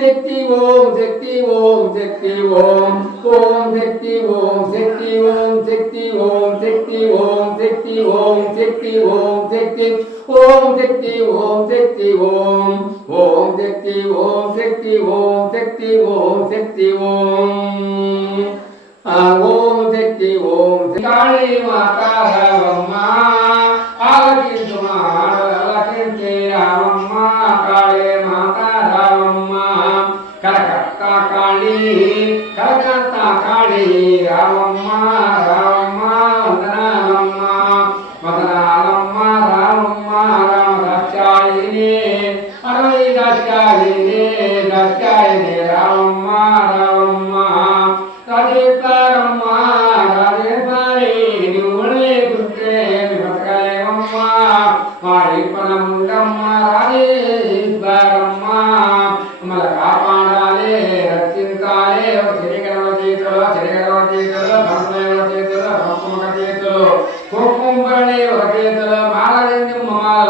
శక్తి ఓం శక్తి ఓం శక్తి ఓం ఓం శక్తి ఓం శక్తి ఓం శక్తి ఓం శక్తి ఓం శక్తి ఓం శక్తి ఓం శక్తి ఓం శక్తి ఓం శక్తి ఓం ఓం శక్తి ఓం శక్తి ఓం శక్తి ఓం శక్తి ఓం ఓం శక్తి ఓం కాళీ మాతా రామమ్మ ఆలకించు మా ఆలకించే రామమ్మ కాళీ మాతా రామమ్మ కలకత్తా కాళీ కలకత్తా కాళీ రామమ్మ రామమ్మ వందనాలమ్మ వందనాలమ్మ రామమ్మ రామదాచాయిని అరవై దాచాయిని దాచాయిని రామమ్మ రామమ్మ రాజేశ్వరమ్మ రాజేశ్వరి నువ్వులే గుంటే బతకలేమమ్మ మాడి పనముండమ్మ రాజేశ్వరమ్మ మమ్మల్ని కాపాడాలి రక్షించాలి చెరిగడవ చేతులు ధర్మదేవ చేతులు కుంకుమ చేతులు కుంకుమ ఒక చేతులు మాలజన్యం మాల